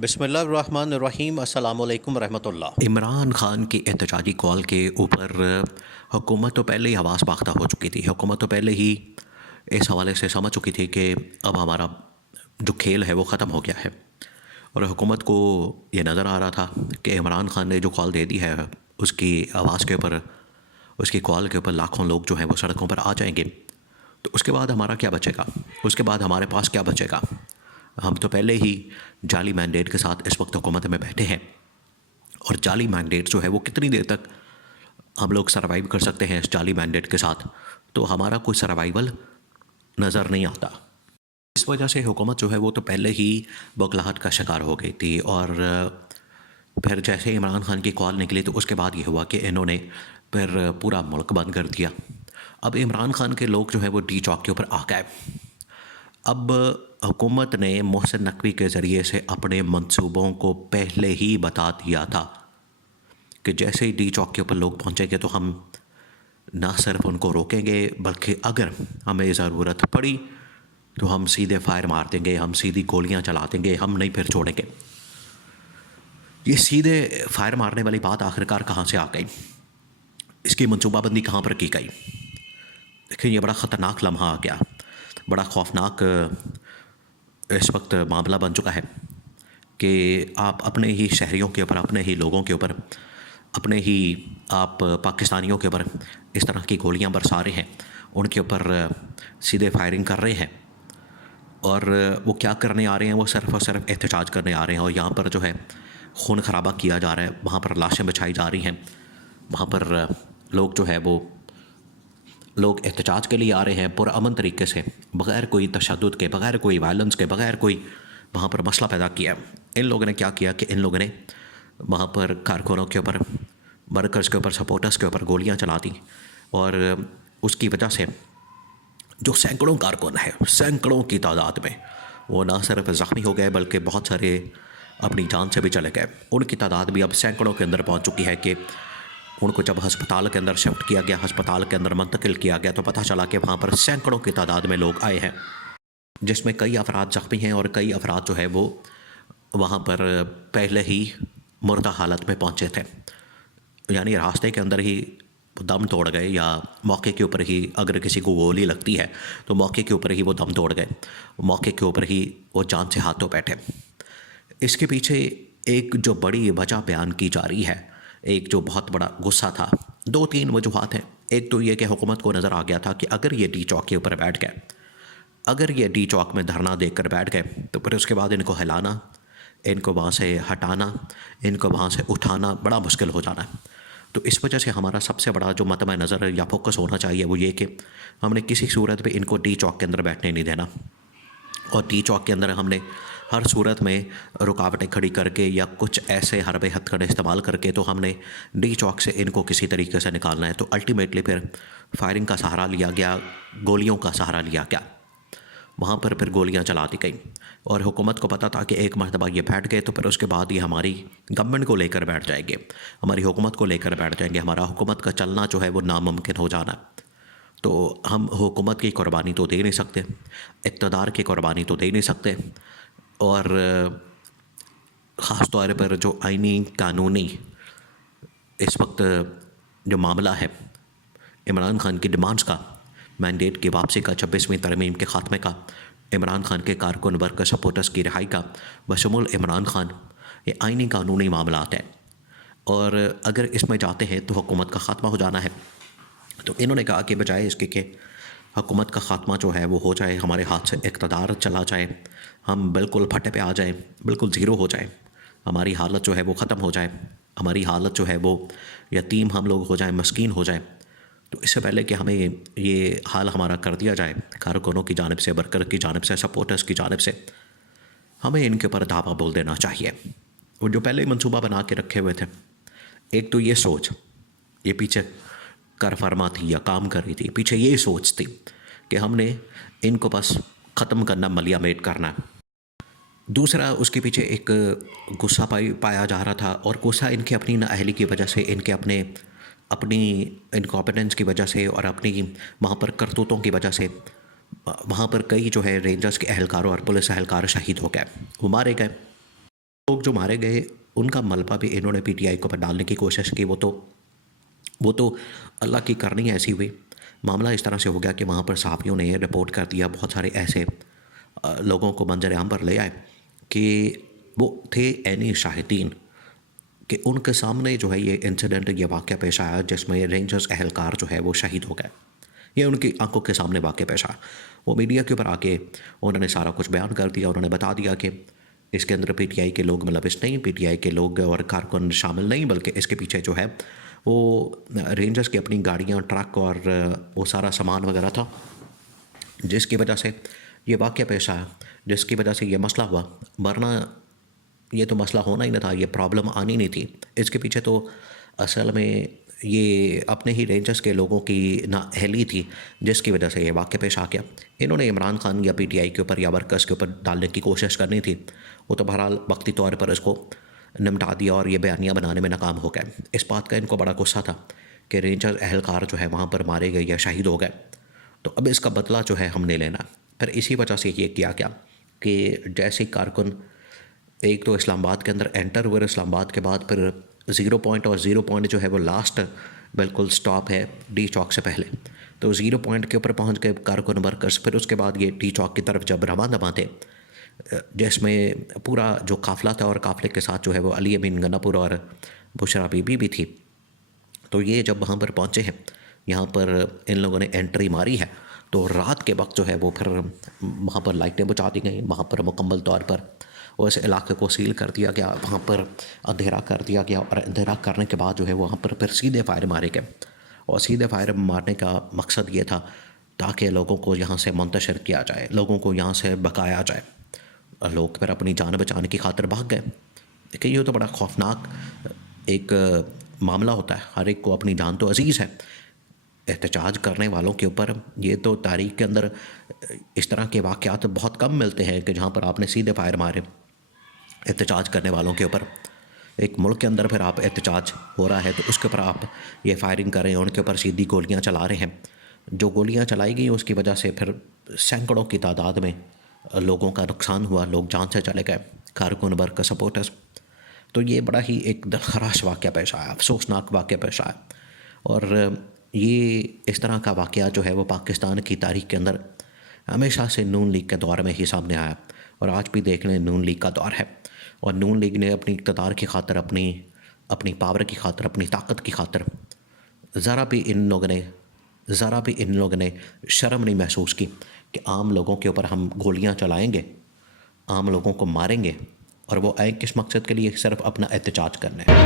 बिस्मिल्लाहिर्रहमानिर्रहीम अस्सलामुअलैकुम रहमतुल्लाह। इमरान खान की एहतजाजी कॉल के ऊपर हुकूमत तो पहले ही हवास बाख्ता हो चुकी थी। हुकूमत तो पहले ही इस हवाले से समझ चुकी थी कि अब हमारा जो खेल है वो ख़त्म हो गया है। और हुकूमत को ये नज़र आ रहा था कि इमरान खान ने जो कॉल दे दी है उसकी आवाज़ के ऊपर, उसकी कॉल के ऊपर लाखों लोग जो हैं वो सड़कों पर आ जाएंगे। तो उसके बाद हमारा क्या बचेगा? उसके बाद हमारे पास क्या बचेगा? हम तो पहले ही जाली मैंडेट के साथ इस वक्त हुकूमत में बैठे हैं। और जाली मैंडेट जो है वो कितनी देर तक हम लोग सर्वाइव कर सकते हैं इस जाली मैंडेट के साथ? तो हमारा कोई सर्वाइवल नज़र नहीं आता। इस वजह से हुकूमत जो है वो तो पहले ही बौखलाहट का शिकार हो गई थी। और फिर जैसे इमरान खान की कॉल निकली तो उसके बाद ये हुआ कि इन्होंने फिर पूरा मुल्क बंद कर दिया। अब इमरान खान के लोग जो है वो डी चौक के ऊपर आ गए। अब हुकूमत ने मोहसिन नकवी के ज़रिए से अपने मंसूबों को पहले ही बता दिया था कि जैसे ही डी चौक के ऊपर लोग पहुंचेंगे तो हम ना सिर्फ उनको रोकेंगे बल्कि अगर हमें ज़रूरत पड़ी तो हम सीधे फायर मार देंगे, हम सीधी गोलियां चला देंगे, हम नहीं फिर छोड़ेंगे। ये सीधे फायर मारने वाली बात आखिरकार कहाँ से आ गई? इसकी मनसूबाबंदी कहाँ पर की गई? देखिए, ये बड़ा ख़तरनाक लम्हा आ गया, बड़ा खौफनाक इस वक्त मामला बन चुका है कि आप अपने ही शहरियों के ऊपर, अपने ही लोगों के ऊपर, अपने ही आप पाकिस्तानियों के ऊपर इस तरह की गोलियां बरसा रहे हैं, उनके ऊपर सीधे फायरिंग कर रहे हैं। और वो क्या करने आ रहे हैं? वो सिर्फ़ और सिर्फ एहतजाज करने आ रहे हैं। और यहाँ पर जो है खून खराबा किया जा रहा है, वहाँ पर लाशें बिछाई जा रही हैं, वहाँ पर लोग जो है वो लोग एहतजाज के लिए आ रहे हैं पुरअमन तरीके से, बग़ैर कोई तशद्दुद के, बग़ैर कोई वायलेंस के, बग़ैर कोई वहाँ पर मसला पैदा किया। इन लोगों ने क्या किया कि इन लोगों ने वहाँ पर कारकुनों के ऊपर, वर्कर्स के ऊपर, सपोर्टर्स के ऊपर गोलियाँ चला दी। और उसकी वजह से जो सैकड़ों कारकुन हैं, सैकड़ों की तादाद में, वो ना सिर्फ ज़ख्मी हो गए बल्कि बहुत सारे अपनी जान से भी चले गए। उनकी तादाद भी अब सैकड़ों के अंदर पहुँच चुकी है कि उनको जब अस्पताल के अंदर शिफ्ट किया गया, अस्पताल के अंदर मुंतकिल किया गया, तो पता चला कि वहाँ पर सैकड़ों की तादाद में लोग आए हैं, जिसमें कई अफराद ज़ख्मी हैं और कई अफराद जो है वो वहाँ पर पहले ही मुर्दा हालत में पहुँचे थे। यानी रास्ते के अंदर ही दम तोड़ गए, या मौके के ऊपर ही अगर किसी को गोली लगती है तो मौके के ऊपर ही वो दम तोड़ गए, मौके के ऊपर ही वो जान से हाथों बैठे। इसके पीछे एक जो बड़ी वजह बयान की जा रही है, एक जो बहुत बड़ा गुस्सा था, दो तीन वजूहात हैं। एक तो ये कि हुकूमत को नज़र आ गया था कि अगर ये डी चौक के ऊपर बैठ गए, अगर ये डी चौक में धरना देकर बैठ गए, तो फिर उसके बाद इनको हिलाना, इनको वहाँ से हटाना, इनको वहाँ से उठाना बड़ा मुश्किल हो जाना है। तो इस वजह से हमारा सबसे बड़ा जो मतम नज़र या फोकस होना चाहिए वो ये कि हमने किसी सूरत में इनको डी चौक के अंदर बैठने नहीं देना। और डी चौक के अंदर हमने हर सूरत में रुकावटें खड़ी करके या कुछ ऐसे हरबे हथकंडे इस्तेमाल करके तो हमने डी चौक से इनको किसी तरीके से निकालना है। तो अल्टीमेटली फिर फायरिंग का सहारा लिया गया, गोलियों का सहारा लिया गया, वहाँ पर फिर गोलियाँ चला दी गई। और हुकूमत को पता था कि एक मरतबा ये बैठ गए तो फिर उसके बाद ये हमारी गवर्नमेंट को लेकर बैठ जाएंगे, हमारी हुकूमत को लेकर बैठ जाएंगे, हमारा हुकूमत का चलना जो है वो नामुमकिन हो जाना। तो हम हुकूमत की कुर्बानी तो दे नहीं सकते, इक़्तिदार की कुर्बानी तो दे नहीं सकते। और ख़ास तौर पर जो आइनी कानूनी इस वक्त जो मामला है इमरान खान की डिमांड्स का, मैंडेट की वापसी का, 26वीं तरमीम के ख़ात्मे का, इमरान खान के कारकुन वर्कर सपोर्टर्स की रिहाई का, बशमूल इमरान खान, ये आइनी कानूनी मामला है। और अगर इसमें जाते हैं तो हुकूमत का ख़ात्मा हो जाना है। तो इन्होंने कहा कि बजाय इसके कि हुकूमत का ख़ात्मा जो है वो हो जाए, हमारे हाथ से इक़्तिदार चला जाए, हम बिल्कुल फटे पे आ जाए, बिल्कुल ज़ीरो हो जाए, हमारी हालत जो है वो ख़त्म हो जाए, हमारी हालत जो है वो यतीम हम लोग हो जाए, मस्कीन हो जाए, तो इससे पहले कि हमें ये हाल हमारा कर दिया जाए कारकुनों की जानिब से, वर्कर की जानिब से, सपोर्टर्स की जानिब से, हमें इनके ऊपर धावा बोल देना चाहिए। वो जो पहले ही मनसूबा बना के रखे हुए थे, एक तो ये सोच, ये पीछे कर फरमा थी या काम कर रही थी, पीछे ये सोच थी कि हमने इनको बस ख़त्म करना, मलिया मेट करना। दूसरा, उसके पीछे एक गुस्सा पाया जा रहा था, और गुस्सा इनके अपनी नाअहली की वजह से, इनके अपनी इनकॉम्पिटेंस की वजह से, और अपनी वहाँ पर करतूतों की वजह से वहाँ पर कई जो है रेंजर्स के एहलकार और पुलिस एहलकार शहीद हो गए, वो मारे गए। लोग लोग जो मारे गए उनका मलबा भी इन्होंने पीटीआई के ऊपर डालने की कोशिश की। वो तो अल्लाह की करनी ऐसी हुई। मामला इस तरह से हो गया कि वहाँ पर सहाफ़ियों ने रिपोर्ट कर दिया, बहुत सारे ऐसे लोगों को मंजर आम पर ले आए कि वो थे ऐनी शाहिदीन कि उनके सामने जो है ये इंसिडेंट, ये वाक़या पेश आया जिसमें रेंजर्स एहलकार जो है वो शहीद हो गए। ये उनकी आंखों के सामने वाक़या पेश आया। वो मीडिया के ऊपर आके उन्होंने सारा कुछ बयान कर दिया। उन्होंने बता दिया कि इसके अंदर पीटीआई के लोग मुलविस नहीं, पीटीआई के लोग और कारकुन शामिल नहीं, बल्कि इसके पीछे जो है वो रेंजर्स की अपनी गाड़ियाँ, ट्रक और वो सारा सामान वगैरह था, जिसकी वजह से ये वाक़या पेश आया, जिसकी वजह से ये मसला हुआ। वरना ये तो मसला होना ही नहीं था, ये प्रॉब्लम आनी नहीं थी। इसके पीछे तो असल में ये अपने ही रेंजर्स के लोगों की नाअहली थी, जिसकी वजह से ये वाक़या पेश आ गया। इन्होंने इमरान खान या पीटीआई के ऊपर या वर्कर्स के ऊपर डालने की कोशिश करनी थी, वो तो बहरहाल वक्ती तौर पर इसको निपटा दिया और ये बयानियाँ बनाने में नाकाम हो गए। इस बात का इनको बड़ा गुस्सा था कि रेंजर एहलकार जो है वहाँ पर मारे गए या शहीद हो गए, तो अब इसका बदला जो है हमने लेना। फिर इसी वजह से ये किया गया कि जैसे कारकुन एक तो इस्लामाबाद के अंदर एंटर हुए, इस्लामाबाद के बाद फिर 0 पॉइंट, और 0 पॉइंट जो है वो लास्ट बिल्कुल स्टॉप है डी चौक से पहले, तो 0 पॉइंट के ऊपर पहुंच गए कारकुन वर्कर्स। फिर उसके बाद ये डी चौक की तरफ जब रवाना थे, जिसमें पूरा जो काफ़िला था और काफ़िले के साथ जो है वो अली अमीन गन्नापुर और बुशरा बीबी भी थी, तो ये जब वहाँ पर पहुँचे हैं, यहाँ पर इन लोगों ने एंट्री मारी है, तो रात के वक्त जो है वो फिर वहाँ पर लाइटें बुझा दी गई, वहाँ पर मुकम्मल तौर पर उस इलाके को सील कर दिया गया, वहाँ पर अंधेरा कर दिया गया। और अंधेरा करने के बाद जो है वहाँ पर फिर सीधे फायर मारे गए, और सीधे फायर मारने का मकसद ये था ताकि लोगों को यहाँ से मुंतशिर किया जाए, लोगों को यहाँ से भगाया जाए। लोग फिर अपनी जान बचाने की खातिर भाग गए। देखिए, ये तो बड़ा खौफनाक एक मामला होता है, हर एक को अपनी जान तो अजीज़ है। एहतजाज करने वालों के ऊपर ये तो तारीख़ के अंदर इस तरह के वाक़यात बहुत कम मिलते हैं कि जहाँ पर आपने सीधे फायर मारे एहतजाज करने वालों के ऊपर। एक मुल्क के अंदर फिर आप एहतजाज हो रहा है तो उसके ऊपर आप ये फायरिंग कर रहे हैं, उनके ऊपर सीधी गोलियां चला रहे हैं। जो गोलियां चलाई गई उसकी वजह से फिर सैकड़ों की तादाद में लोगों का नुकसान हुआ, लोग जान से चले गए, कारकुन वर्ग का सपोर्टर्स। तो ये बड़ा ही एक दिलखराश वाक़या पेश आया, अफसोसनाक वाक़या पेश आया। और ये इस तरह का वाक़या जो है वो पाकिस्तान की तारीख़ के अंदर हमेशा से नून लीग के दौर में ही सामने आया, और आज भी देख लें नून लीग का दौर है। और नून लीग ने अपनी इक़्तिदार की खातिर, अपनी पावर की खातिर, अपनी ताकत की खातिर ज़रा भी इन लोगों ने शर्म नहीं महसूस की कि आम लोगों के ऊपर हम गोलियां चलाएंगे, आम लोगों को मारेंगे, और वो आए किस मकसद के लिए? सिर्फ अपना एहतजाज करना है।